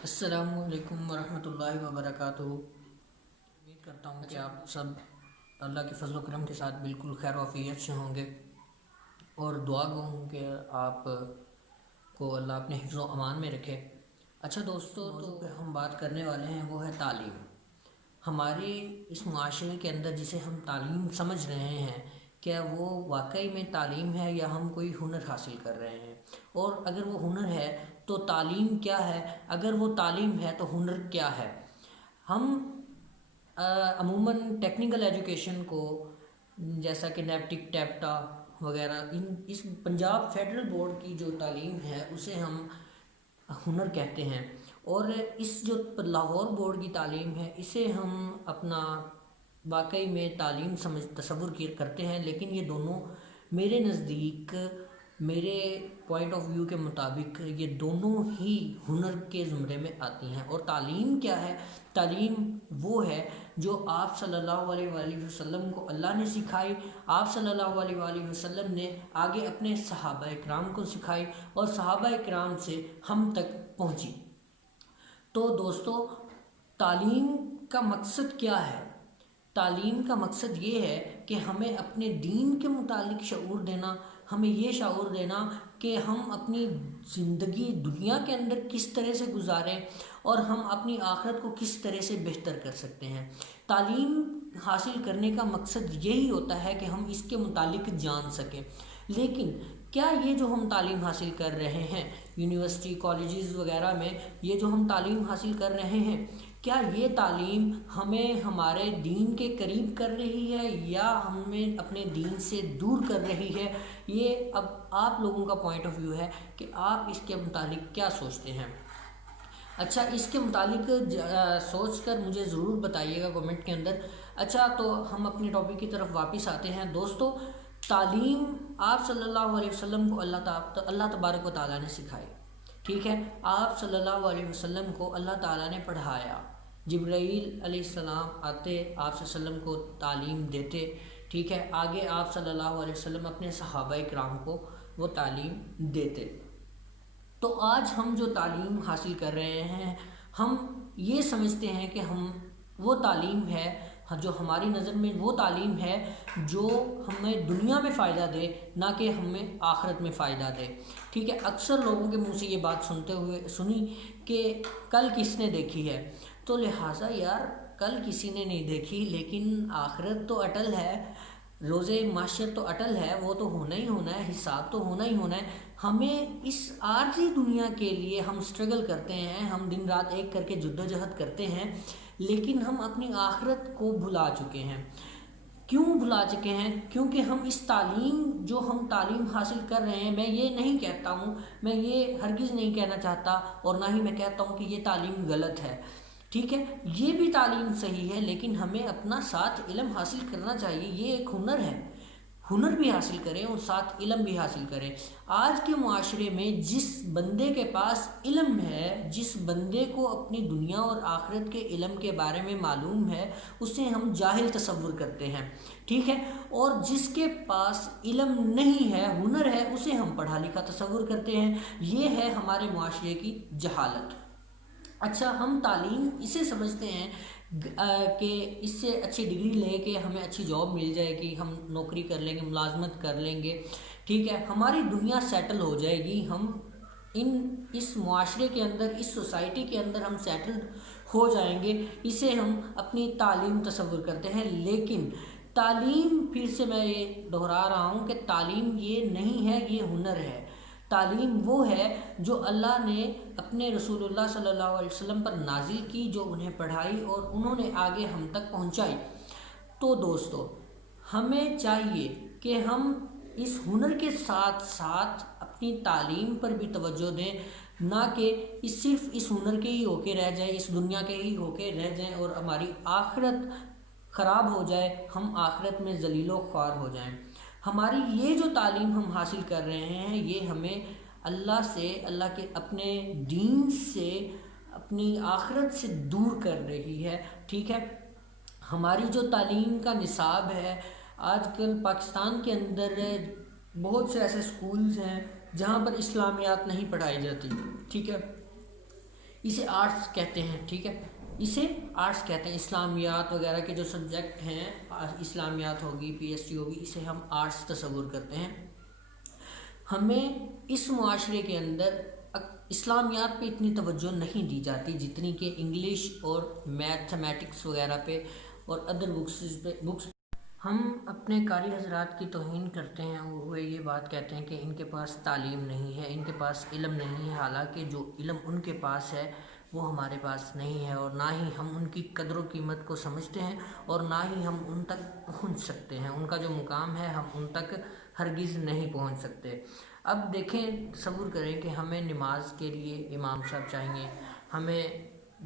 السلام علیکم ورحمۃ اللہ وبرکاتہ۔ امید کرتا ہوں کہ آپ سب اللہ کے فضل و کرم کے ساتھ بالکل خیر و عافیت سے ہوں گے، اور دعا گو ہوں کہ آپ کو اللہ اپنے حفظ و امان میں رکھے۔ اچھا دوستو، تو ہم بات کرنے والے ہیں وہ ہے تعلیم۔ ہمارے اس معاشرے کے اندر جسے ہم تعلیم سمجھ رہے ہیں، کیا وہ واقعی میں تعلیم ہے یا ہم کوئی ہنر حاصل کر رہے ہیں؟ اور اگر وہ ہنر ہے تو تعلیم کیا ہے؟ اگر وہ تعلیم ہے تو ہنر کیا ہے؟ ہم عموماً ٹیکنیکل ایجوکیشن کو، جیسا کہ نیپٹک، ٹیپٹا وغیرہ، اس پنجاب فیڈرل بورڈ کی جو تعلیم ہے اسے ہم ہنر کہتے ہیں، اور اس جو لاہور بورڈ کی تعلیم ہے اسے ہم اپنا واقعی میں تعلیم تصور کرتے ہیں۔ لیکن یہ دونوں میرے نزدیک، میرے پوائنٹ آف ویو کے مطابق، یہ دونوں ہی ہنر کے زمرے میں آتی ہیں۔ اور تعلیم کیا ہے؟ تعلیم وہ ہے جو آپ صلی اللہ علیہ وآلہ وسلم کو اللہ نے سکھائی، آپ صلی اللہ علیہ وآلہ وسلم نے آگے اپنے صحابہ اکرام کو سکھائی، اور صحابہ اکرام سے ہم تک پہنچی۔ تو دوستو، تعلیم کا مقصد کیا ہے؟ تعلیم کا مقصد یہ ہے کہ ہمیں اپنے دین کے متعلق شعور دینا، ہمیں یہ شعور دینا کہ ہم اپنی زندگی دنیا کے اندر کس طرح سے گزاریں، اور ہم اپنی آخرت کو کس طرح سے بہتر کر سکتے ہیں۔ تعلیم حاصل کرنے کا مقصد یہی ہوتا ہے کہ ہم اس کے متعلق جان سکیں۔ لیکن کیا یہ جو ہم تعلیم حاصل کر رہے ہیں یونیورسٹی، کالجز وغیرہ میں، یہ جو ہم تعلیم حاصل کر رہے ہیں، کیا یہ تعلیم ہمیں ہمارے دین کے قریب کر رہی ہے یا ہمیں اپنے دین سے دور کر رہی ہے؟ یہ اب آپ لوگوں کا پوائنٹ آف ویو ہے کہ آپ اس کے متعلق کیا سوچتے ہیں۔ اچھا، اس کے متعلق سوچ کر مجھے ضرور بتائیے گا کمنٹ کے اندر۔ اچھا، تو ہم اپنے ٹاپک کی طرف واپس آتے ہیں۔ دوستو، تعلیم آپ صلی اللہ علیہ وسلم کو اللہ تبارک و تعالیٰ نے سکھائی، ٹھیک ہے؟ آپ صلی اللہ علیہ وسلم کو اللہ تعالیٰ نے پڑھایا، جبرائیل علیہ السلام آتے، آپ صلی اللہ علیہ وسلم کو تعلیم دیتے، ٹھیک ہے؟ آگے آپ صلی اللہ علیہ وسلم اپنے صحابہ اکرام کو وہ تعلیم دیتے۔ تو آج ہم جو تعلیم حاصل کر رہے ہیں، ہم یہ سمجھتے ہیں کہ وہ تعلیم ہے جو ہماری نظر میں وہ تعلیم ہے جو ہمیں دنیا میں فائدہ دے، نہ کہ ہمیں آخرت میں فائدہ دے، ٹھیک ہے؟ اکثر لوگوں کے منہ سے یہ بات سنی کہ کل کس نے دیکھی ہے، تو لہٰذا یار کل کسی نے نہیں دیکھی، لیکن آخرت تو اٹل ہے، روز معاشر تو اٹل ہے، وہ تو ہونا ہی ہونا ہے، حساب تو ہونا ہی ہونا ہے۔ ہمیں اس عارضی دنیا کے لیے ہم سٹرگل کرتے ہیں، ہم دن رات ایک کر کے جدوجہد کرتے ہیں، لیکن ہم اپنی آخرت کو بھلا چکے ہیں۔ کیوں بھلا چکے ہیں؟ کیونکہ ہم اس تعلیم جو ہم تعلیم حاصل کر رہے ہیں، میں یہ نہیں کہتا ہوں، میں یہ ہرگز نہیں کہنا چاہتا، اور نہ ہی میں کہتا ہوں کہ یہ تعلیم غلط ہے، ٹھیک ہے؟ یہ بھی تعلیم صحیح ہے، لیکن ہمیں اپنا ساتھ علم حاصل کرنا چاہیے۔ یہ ایک ہنر ہے، ہنر بھی حاصل کریں اور ساتھ علم بھی حاصل کریں۔ آج کے معاشرے میں جس بندے کے پاس علم ہے، جس بندے کو اپنی دنیا اور آخرت کے علم کے بارے میں معلوم ہے، اسے ہم جاہل تصور کرتے ہیں، ٹھیک ہے؟ اور جس کے پاس علم نہیں ہے، ہنر ہے، اسے ہم پڑھا لکھا تصور کرتے ہیں۔ یہ ہے ہمارے معاشرے کی جہالت۔ اچھا، ہم تعلیم اسے سمجھتے ہیں کہ اس سے اچھی ڈگری لے کے ہمیں اچھی جاب مل جائے گی، ہم نوکری کر لیں گے، ملازمت کر لیں گے، ٹھیک ہے؟ ہماری دنیا سیٹل ہو جائے گی، ہم اس معاشرے کے اندر، اس سوسائٹی کے اندر ہم سیٹل ہو جائیں گے، اسے ہم اپنی تعلیم تصور کرتے ہیں۔ لیکن تعلیم، پھر سے میں یہ دہرا رہا ہوں کہ تعلیم یہ نہیں ہے، یہ ہنر ہے۔ تعلیم وہ ہے جو اللہ نے اپنے رسول اللہ صلی اللہ علیہ وسلم پر نازل کی، جو انہیں پڑھائی اور انہوں نے آگے ہم تک پہنچائی۔ تو دوستو، ہمیں چاہیے کہ ہم اس ہنر کے ساتھ ساتھ اپنی تعلیم پر بھی توجہ دیں، نہ کہ صرف اس ہنر کے ہی ہو کے رہ جائیں، اس دنیا کے ہی ہو کے رہ جائیں اور ہماری آخرت خراب ہو جائے، ہم آخرت میں ذلیل و خوار ہو جائیں۔ ہماری یہ جو تعلیم ہم حاصل کر رہے ہیں، یہ ہمیں اللہ سے، اللہ کے اپنے دین سے، اپنی آخرت سے دور کر رہی ہے، ٹھیک ہے؟ ہماری جو تعلیم کا نصاب ہے، آج کل پاکستان کے اندر بہت سے ایسے سکولز ہیں جہاں پر اسلامیات نہیں پڑھائی جاتی، ٹھیک ہے؟ اسے آرٹس کہتے ہیں، ٹھیک ہے، اسے آرٹس کہتے ہیں۔ اسلامیات وغیرہ کے جو سبجیکٹ ہیں، اسلامیات ہوگی، پی ایس ٹی ہوگی، اسے ہم آرٹس تصور کرتے ہیں۔ ہمیں اس معاشرے کے اندر اسلامیات پہ اتنی توجہ نہیں دی جاتی جتنی کہ انگلش اور میتھمیٹکس وغیرہ پہ اور ادر بکس ہم اپنے قاری حضرات کی توہین کرتے ہیں، وہ یہ بات کہتے ہیں کہ ان کے پاس تعلیم نہیں ہے، ان کے پاس علم نہیں ہے، حالانکہ جو علم ان کے پاس ہے وہ ہمارے پاس نہیں ہے، اور نہ ہی ہم ان کی قدر و قیمت کو سمجھتے ہیں، اور نہ ہی ہم ان تک پہنچ سکتے ہیں۔ ان کا جو مقام ہے ہم ان تک ہرگز نہیں پہنچ سکتے۔ اب دیکھیں، تصور کریں کہ ہمیں نماز کے لیے امام صاحب چاہیے، ہمیں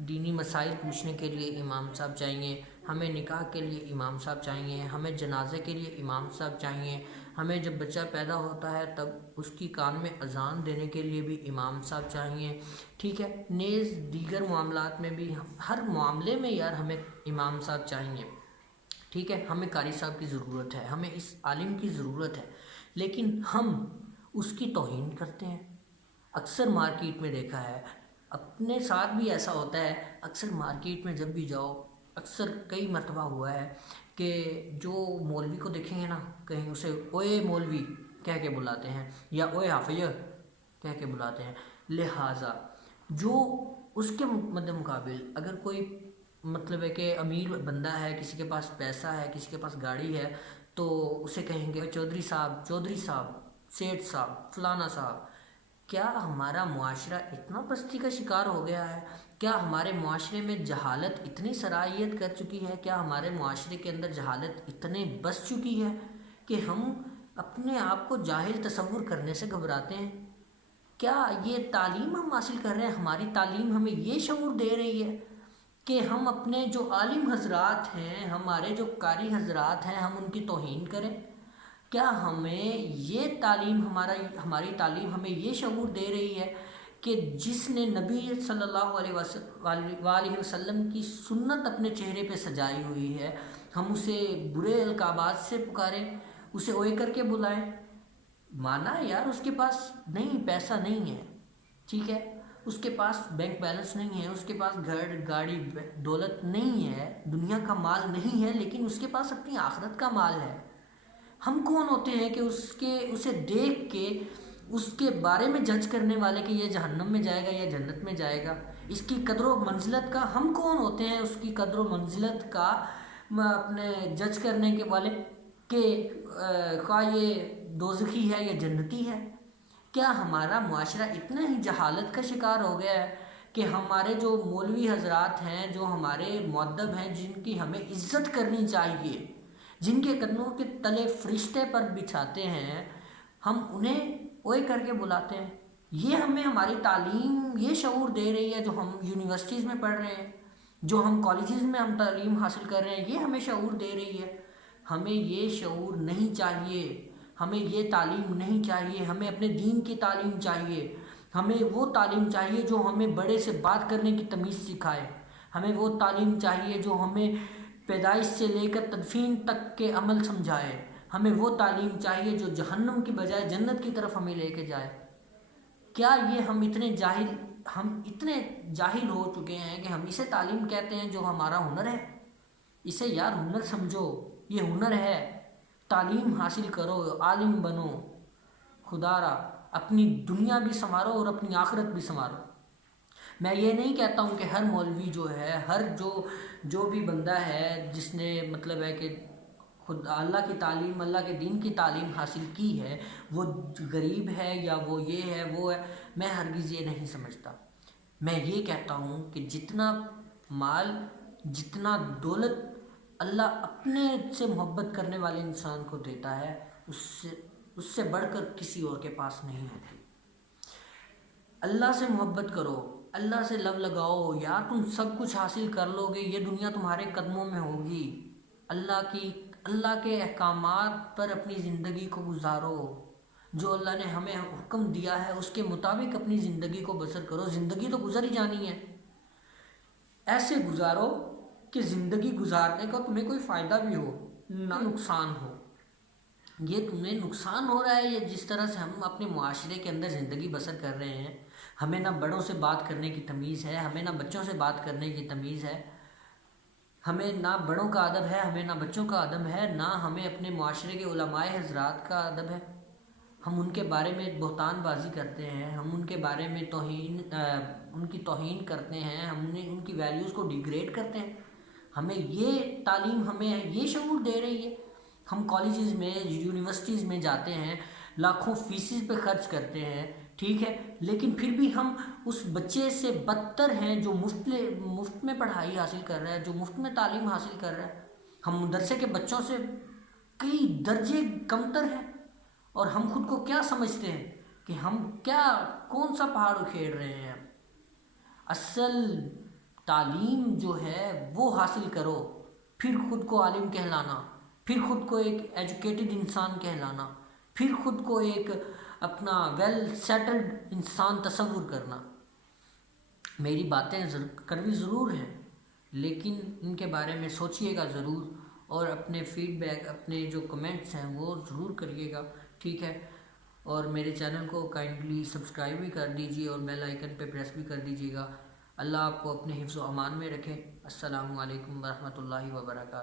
دینی مسائل پوچھنے کے لیے امام صاحب چاہیے، ہمیں نکاح کے لیے امام صاحب چاہیے، ہمیں جنازے کے لیے امام صاحب چاہیے، ہمیں جب بچہ پیدا ہوتا ہے تب اس کی کان میں اذان دینے کے لیے بھی امام صاحب چاہیے، ٹھیک ہے، نیز دیگر معاملات میں بھی ہر معاملے میں یار ہمیں امام صاحب چاہیے، ٹھیک ہے، ہمیں قاری صاحب کی ضرورت ہے، ہمیں اس عالم کی ضرورت ہے، لیکن ہم اس کی توہین کرتے ہیں۔ اکثر مارکیٹ میں دیکھا ہے، اپنے ساتھ بھی ایسا ہوتا ہے، اکثر مارکیٹ میں جب بھی جاؤ، اکثر کئی مرتبہ ہوا ہے کہ جو مولوی کو دیکھیں گے نا، کہیں اسے اوئے مولوی کہہ کے بلاتے ہیں یا اوئے حافظ کہہ کے بلاتے ہیں، لہٰذا جو اس کے مد مقابل اگر کوئی مطلب ہے کہ امیر بندہ ہے، کسی کے پاس پیسہ ہے، کسی کے پاس گاڑی ہے، تو اسے کہیں گے چودھری صاحب، سیٹھ صاحب، فلانا صاحب۔ کیا ہمارا معاشرہ اتنا پستی کا شکار ہو گیا ہے؟ کیا ہمارے معاشرے میں جہالت اتنی سرایت کر چکی ہے؟ کیا ہمارے معاشرے کے اندر جہالت اتنے بس چکی ہے کہ ہم اپنے آپ کو جاہل تصور کرنے سے گھبراتے ہیں؟ کیا یہ تعلیم ہم حاصل کر رہے ہیں، ہماری تعلیم ہمیں یہ شعور دے رہی ہے کہ ہم اپنے جو عالم حضرات ہیں، ہمارے جو قاری حضرات ہیں، ہم ان کی توہین کریں؟ کیا ہمیں یہ تعلیم ہماری تعلیم ہمیں یہ شعور دے رہی ہے کہ جس نے نبی صلی اللہ علیہ وسلم کی سنت اپنے چہرے پہ سجائی ہوئی ہے، ہم اسے برے القابات سے پکاریں، اسے اوئے کر کے بلائیں؟ مانا یار اس کے پاس نہیں، پیسہ نہیں ہے، ٹھیک ہے، اس کے پاس بینک بیلنس نہیں ہے، اس کے پاس گھر گاڑی دولت نہیں ہے، دنیا کا مال نہیں ہے، لیکن اس کے پاس اپنی آخرت کا مال ہے۔ ہم کون ہوتے ہیں کہ اسے دیکھ کے اس کے بارے میں جج کرنے والے کہ یہ جہنم میں جائے گا یا جنت میں جائے گا؟ اس کی قدر و منزلت کا ہم کون ہوتے ہیں اس کی قدر و منزلت کا اپنے جج کرنے کے والے کہ خواہ یہ دوزخی ہے یا جنتی ہے؟ کیا ہمارا معاشرہ اتنا ہی جہالت کا شکار ہو گیا ہے کہ ہمارے جو مولوی حضرات ہیں، جو ہمارے مؤدب ہیں، جن کی ہمیں عزت کرنی چاہیے، جن کے قدموں کے تلے فرشتے پر بچھاتے ہیں، ہم انہیں اوئے کر کے بلاتے ہیں؟ یہ ہمیں ہماری تعلیم یہ شعور دے رہی ہے، جو ہم یونیورسٹیز میں پڑھ رہے ہیں، جو ہم کالجز میں ہم تعلیم حاصل کر رہے ہیں، یہ ہمیں شعور دے رہی ہے؟ ہمیں یہ شعور نہیں چاہیے، ہمیں یہ تعلیم نہیں چاہیے، ہمیں اپنے دین کی تعلیم چاہیے، ہمیں وہ تعلیم چاہیے جو ہمیں بڑے سے بات کرنے کی تمیز سکھائے، ہمیں وہ تعلیم چاہیے جو ہمیں پیدائش سے لے کر تدفین تک کے عمل سمجھائے، ہمیں وہ تعلیم چاہیے جو جہنم کی بجائے جنت کی طرف ہمیں لے کے جائے۔ کیا یہ ہم اتنے جاہل ہو چکے ہیں کہ ہم اسے تعلیم کہتے ہیں جو ہمارا ہنر ہے؟ اسے یار ہنر سمجھو، یہ ہنر ہے، تعلیم حاصل کرو، عالم بنو، خدا را اپنی دنیا بھی سنوارو اور اپنی آخرت بھی سنوارو۔ میں یہ نہیں کہتا ہوں کہ ہر مولوی جو ہے، ہر جو بھی بندہ ہے جس نے مطلب ہے کہ خود اللہ کی تعلیم، اللہ کے دین کی تعلیم حاصل کی ہے، وہ غریب ہے یا وہ یہ ہے وہ ہے، میں ہرگز یہ نہیں سمجھتا۔ میں یہ کہتا ہوں کہ جتنا مال، جتنا دولت اللہ اپنے سے محبت کرنے والے انسان کو دیتا ہے، اس سے بڑھ کر کسی اور کے پاس نہیں ہوتی۔ اللہ سے محبت کرو، اللہ سے لو لگاؤ، یا تم سب کچھ حاصل کر لو گے، یہ دنیا تمہارے قدموں میں ہوگی۔ اللہ کے احکامات پر اپنی زندگی کو گزارو، جو اللہ نے ہمیں حکم دیا ہے اس کے مطابق اپنی زندگی کو بسر کرو۔ زندگی تو گزر ہی جانی ہے، ایسے گزارو کہ زندگی گزارنے کا تمہیں کوئی فائدہ بھی ہو، نہ نقصان ہو۔ یہ تمہیں نقصان ہو رہا ہے یہ جس طرح سے ہم اپنے معاشرے کے اندر زندگی بسر کر رہے ہیں، ہمیں نہ بڑوں سے بات کرنے کی تمیز ہے، ہمیں نہ بچوں سے بات کرنے کی تمیز ہے، ہمیں نہ بڑوں کا ادب ہے، ہمیں نہ بچوں کا ادب ہے، نہ ہمیں اپنے معاشرے کے علماء حضرات کا ادب ہے۔ ہم ان کے بارے میں بہتان بازی کرتے ہیں، ہم ان کے بارے میں ان کی توہین کرتے ہیں، ان کی ویلیوز کو ڈیگریڈ کرتے ہیں۔ ہمیں یہ تعلیم ہمیں یہ شعور دے رہی ہے۔ ہم کالجز میں یونیورسٹیز میں جاتے ہیں، لاکھوں فیسز پہ خرچ کرتے ہیں، ٹھیک ہے، لیکن پھر بھی ہم اس بچے سے بدتر ہیں جو مفت میں پڑھائی حاصل کر رہا ہے، جو مفت میں تعلیم حاصل کر رہا ہے۔ ہم مدرسے کے بچوں سے کئی درجے کمتر ہیں، اور ہم خود کو کیا سمجھتے ہیں کہ ہم کون سا پہاڑ اکھیڑ رہے ہیں۔ اصل تعلیم جو ہے وہ حاصل کرو، پھر خود کو عالم کہلانا، پھر خود کو ایک ایجوکیٹڈ انسان کہلانا، پھر خود کو ایک اپنا ویل سیٹلڈ انسان تصور کرنا۔ میری باتیں کڑوی ضرور ہیں، لیکن ان کے بارے میں سوچئے گا ضرور، اور اپنے فیڈ بیک، اپنے جو کمنٹس ہیں وہ ضرور کریے گا، ٹھیک ہے۔ اور میرے چینل کو کائنڈلی سبسکرائب بھی کر دیجیے اور بیل آئیکن پہ پریس بھی کر دیجیے گا۔ اللہ آپ کو اپنے حفظ و امان میں رکھے۔ السلام علیکم ورحمۃ اللہ وبرکاتہ۔